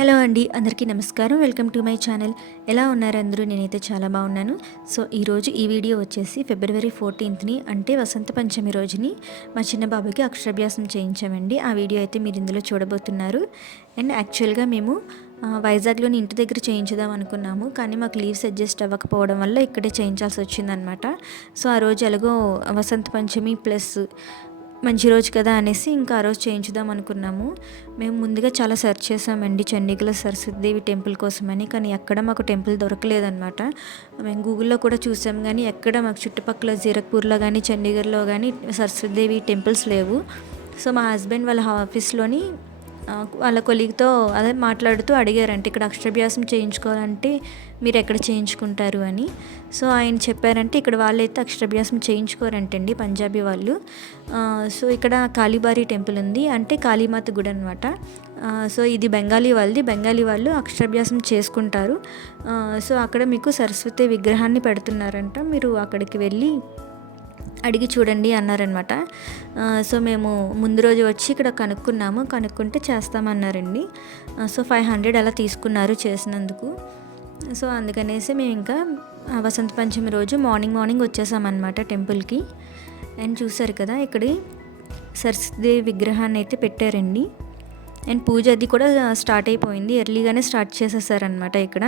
Hello అండి, అందరికీ నమస్కారం. Welcome to my channel. ఎలా ఉన్నారు అందరూ? నేనైతే చాలా బాగున్నాను. సో ఈరోజు ఈ వీడియో వచ్చేసి ఫిబ్రవరి 14ని అంటే వసంత పంచమి రోజుని మా చిన్న బాబుకి అక్షరాభ్యాసం చేయించామండి. ఆ వీడియో అయితే మీరు ఇందులో చూడబోతున్నారు. అండ్ యాక్చువల్గా మేము వైజాగ్లోని ఇంటి దగ్గర చేయించుదాం అనుకున్నాము, కానీ మాకు లీవ్స్ అడ్జస్ట్ అవ్వకపోవడం వల్ల ఇక్కడే చేయించాల్సి వచ్చిందనమాట. సో ఆ రోజు ఎలాగో వసంత పంచమి ప్లస్ మంచి రోజు కదా అనేసి ఇంకా ఆ రోజు చేయించుదాం అనుకున్నాము. మేము ముందుగా చాలా సెర్చ్ చేసామండి చండీగఢ సరస్వతీదేవి టెంపుల్ కోసమని, కానీ ఎక్కడ మాకు టెంపుల్ దొరకలేదన్నమాట. మేము గూగుల్లో కూడా చూసాం, కానీ ఎక్కడ మాకు చుట్టుపక్కల జీరక్పూర్లో కానీ చండీగఢ్లో కానీ సరస్వతీదేవి టెంపుల్స్ లేవు. సో మా హస్బెండ్ వాళ్ళ ఆఫీస్లోని వాళ్ళ కొలీగ్తో అదే మాట్లాడుతూ అడిగారంటే ఇక్కడ అక్షరాభ్యాసం చేయించుకోవాలంటే మీరు ఎక్కడ చేయించుకుంటారు అని. సో ఆయన చెప్పారంటే ఇక్కడ వాళ్ళైతే అక్షరాభ్యాసం చేయించుకోరంటండి, పంజాబీ వాళ్ళు. సో ఇక్కడ కాళీబారి టెంపుల్ ఉంది, అంటే కాళీమాత గుడి అనమాట. సో ఇది బెంగాలీ వాళ్ళది, బెంగాలీ వాళ్ళు అక్షరాభ్యాసం చేసుకుంటారు. సో అక్కడ మీకు సరస్వతి విగ్రహాన్ని పెడుతున్నారంట, మీరు అక్కడికి వెళ్ళి అడిగి చూడండి అన్నారనమాట. సో మేము ముందు రోజు వచ్చి ఇక్కడ కనుక్కుంటే చేస్తామన్నారండి. సో 500 అలా తీసుకున్నారు చేసినందుకు. సో అందుకనేసి మేము ఇంకా వసంత పంచమి రోజు మార్నింగ్ వచ్చేసామన్నమాట టెంపుల్కి. అండ్ చూసారు కదా ఇక్కడ సరస్వతీదేవి విగ్రహాన్ని అయితే పెట్టారండి. అండ్ పూజ అది కూడా స్టార్ట్ అయిపోయింది, ఎర్లీగానే స్టార్ట్ చేసేసారనమాట ఇక్కడ.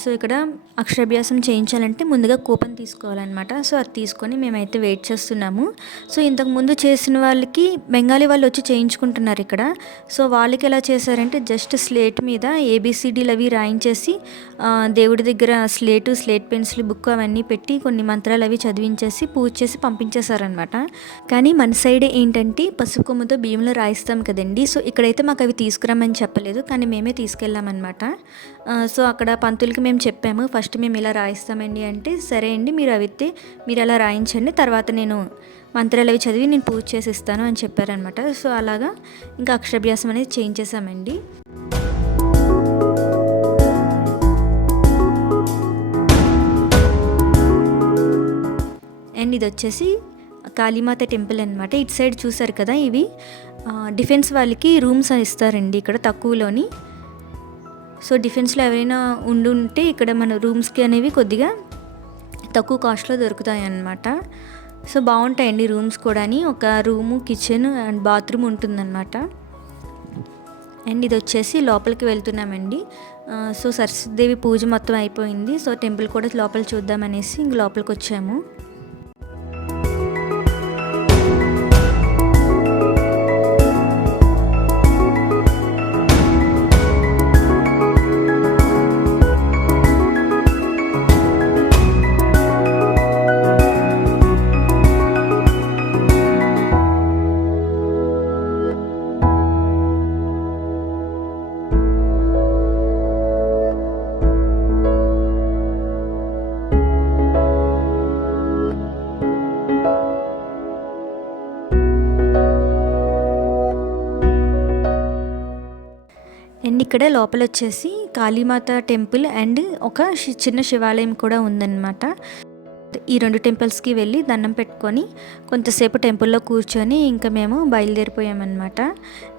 సో ఇక్కడ అక్షరాభ్యాసం చేయించాలంటే ముందుగా కూపన్ తీసుకోవాలన్నమాట. సో అది తీసుకొని మేమైతే వెయిట్ చేస్తున్నాము. సో ఇంతకుముందు చేసిన వాళ్ళకి బెంగాలీ వాళ్ళు వచ్చి చేయించుకుంటున్నారు ఇక్కడ. సో వాళ్ళకి ఎలా చేశారంటే జస్ట్ స్లేట్ మీద ఏబిసిడీలు అవి రాయించేసి దేవుడి దగ్గర స్లేట్ పెన్సిల్ బుక్ అవన్నీ పెట్టి కొన్ని మంత్రాలు అవి చదివించేసి పూజ చేసి పంపించేశారనమాట. కానీ మన సైడ్ ఏంటంటే పసుపు కొమ్ముతో బియ్యంలో రాయిస్తాం కదండి. సో ఇక్కడైతే మాకు అవి తీసుకురమ్మని చెప్పలేదు, కానీ మేమే తీసుకెళ్ళామన్నమాట. సో అక్కడ పంతులకి మేము చెప్పాము, ఫస్ట్ మేము ఇలా రాయిస్తామండి అంటే, సరే అండి మీరు అలా రాయించండి, తర్వాత నేను మంత్రాలు అవి చదివి నేను పూజ చేసి ఇస్తాను అని చెప్పారనమాట. సో అలాగా ఇంకా అక్షరాభ్యాసం అనేది చేయించేసామండి. అండ్ ఇది వచ్చేసి కాళీమాత టెంపుల్ అనమాట. ఇటు సైడ్ చూసారు కదా, ఇవి డిఫెన్స్ వాళ్ళకి రూమ్స్ ఇస్తారండి ఇక్కడ తక్కువలోని. సో డిఫెన్స్లో ఎవరైనా ఉంటే ఇక్కడ మన రూమ్స్కి అనేవి కొద్దిగా తక్కువ కాస్ట్లో దొరుకుతాయి అన్నమాట. సో బాగుంటాయండి రూమ్స్ కూడా. ఒక రూము, కిచెన్ అండ్ బాత్రూమ్ ఉంటుందన్నమాట. అండ్ ఇది వచ్చేసి లోపలికి వెళ్తున్నామండి. సో సరస్వతీదేవి పూజ మొత్తం అయిపోయింది. సో టెంపుల్ కూడా లోపల చూద్దామనేసి ఇంక లోపలికి వచ్చాము. అండ్ ఇక్కడ లోపల వచ్చేసి కాళీమాత టెంపుల్ అండ్ ఒక చిన్న శివాలయం కూడా ఉందన్నమాట. ఈ రెండు టెంపుల్స్కి వెళ్ళి దండం పెట్టుకొని కొంతసేపు టెంపుల్లో కూర్చొని ఇంకా మేము బయలుదేరిపోయామన్నమాట.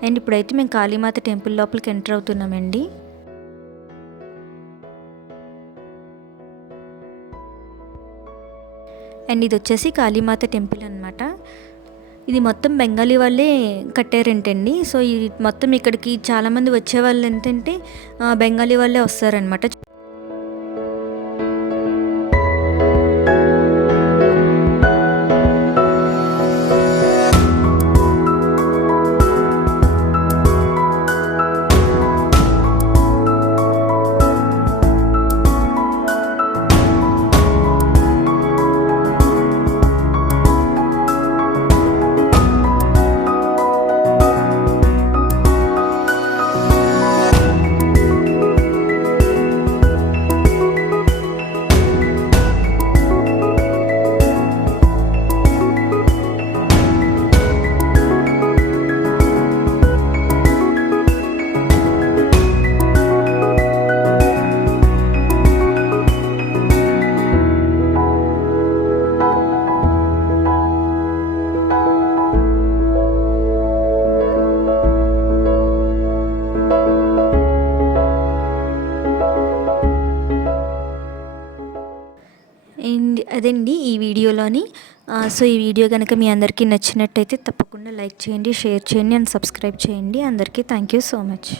అండ్ ఇప్పుడైతే మేము కాళీమాత టెంపుల్ లోపలికి ఎంటర్ అవుతున్నామండి. అండ్ ఇది వచ్చేసి కాళీమాత టెంపుల్ అనమాట. ఇది మొత్తం బెంగాలీ వాళ్ళే కట్టారంటండి. సో ఈ మొత్తం ఇక్కడికి చాలామంది వచ్చే వాళ్ళు ఏంటంటే బెంగాలీ వాళ్ళే వస్తారనమాట. అండ్ అదండి ఈ వీడియోలోని. సో ఈ వీడియో కనుక మీ అందరికీ నచ్చినట్టయితే తప్పకుండా లైక్ చేయండి, షేర్ చేయండి అండ్ సబ్స్క్రైబ్ చేయండి. అందరికీ థ్యాంక్ యూ సో మచ్.